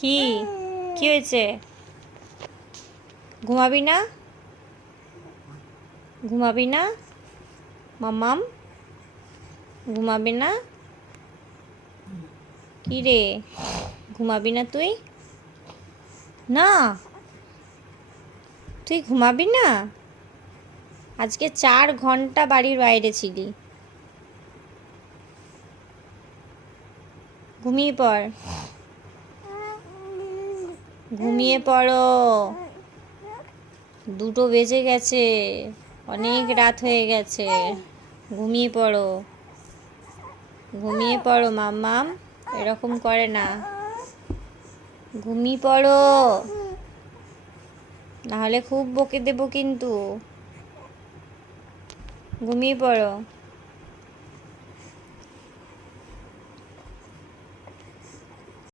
কি কি হয়েছে? ঘুমাবি না? ঘুমাবি না মাম্মাম? ঘুমাবি না? কি রে, ঘুমাবি না তুই? না, তুই ঘুমাবি না? আজকে 4 ঘন্টা বাড়ির বাইরে ছিলি। ঘুমিয়ে পড়, ঘুমিয়ে পড়ো। 2টো বেজে গেছে, অনেক রাত হয়ে গেছে। ঘুমিয়ে পড়ো, ঘুমিয়ে পড়ো মাম্মাম। এরকম করে না, ঘুমিয়ে পড়ো, নাহলে খুব বকে দেবো কিন্তু। ঘুমিয়ে পড়ো।